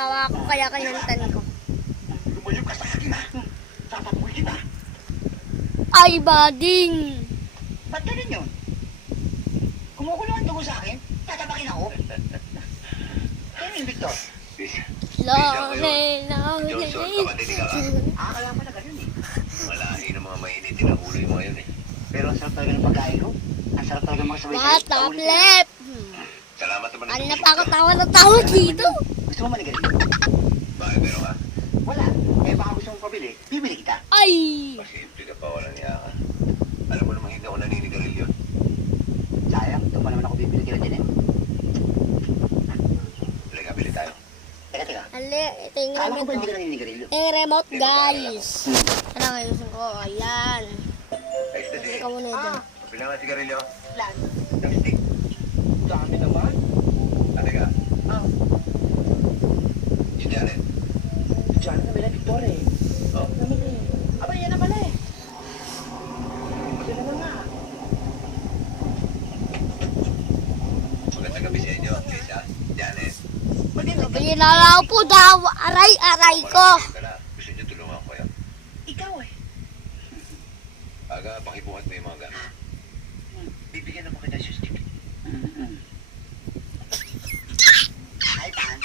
Natawa ako kaya kinantan ko. Lumayo ka sa akin ha. Tatapuin kita. Ay, bading! Ba't ganun yun? Kumukulo ang dugo sa akin, tatapakin ako. Kaya yun, Victor? Lore, Johnson, kapatid ni Kaka. Kaya pala ganun eh. Malahi ng mga mainitin ang ulo yung mga yun eh. Pero ang sarap talaga ng pagkain ko. Ang sarap talaga ng mga sabay Lahat sa ulit. taplep! Salamat naman Ano na tumulong pa ako ka. tawa ng tawa dito? Gusto mo manigarilyo? Bakit meron ka? Wala. Eh baka gusto mong pabili, bibili kita. Ay! Pasimple ka pa, walang niya ka. Alam mo naman hindi ako naninigarilyo. Sayang, ito pa naman ako bibili kila din eh. Halika, bili tayo. Teka. Ali, ito yung Kala ko ba remote. hindi ka naninigarilyo? Yung remote, guys. Ano ayusin ko? Ayan. Ecstasy. Hindi ka muna dyan. Bilang nga sigarilyo. Plan. Ng stick. Dami naman. Halika. Ah, Si Janet. dyan na nila Victor eh. Oh. Namili. Aba, yan na pala eh. Sila na nga. Magandang gabi sa inyo, Lisa. Janet. Bili na lang po daw. Aray ko. Ka na. Gusto niyo tulungan ko kayo. Ikaw eh. Aga, pakibuhat mo yung mga gamit. Bibigyan naman kita ng stick. Ay, Tan.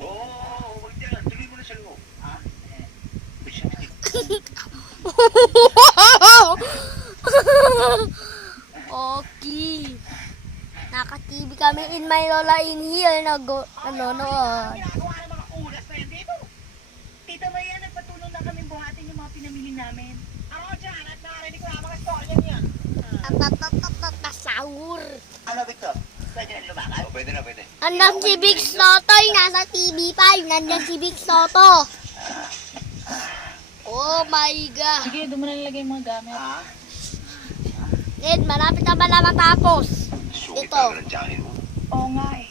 Oo, huwag dyan. Tuloy mo na sa loob. Okay. Naka-TV kami in my lola in here. Nanonood. Ginagawa ng mga ulas na yan dito. Tita Maria, nagpatulong na kami buhatin yung mga pinamili namin. Ako dyan, at narinig ko na mga storya niyan. Sahur. Ano, Victor? Pwede na lumakad? Oh, pwede na, pwede. Andan si Big Sotoy. Nasa TV5. Nandiyan si Big Soto. Oh my God. Sige, doon mo na nilagay yung mga gamit. Ah, Ned, malapit na pala matapos. Sungit Ito. talaga ng tiyahin mo. Oo nga eh.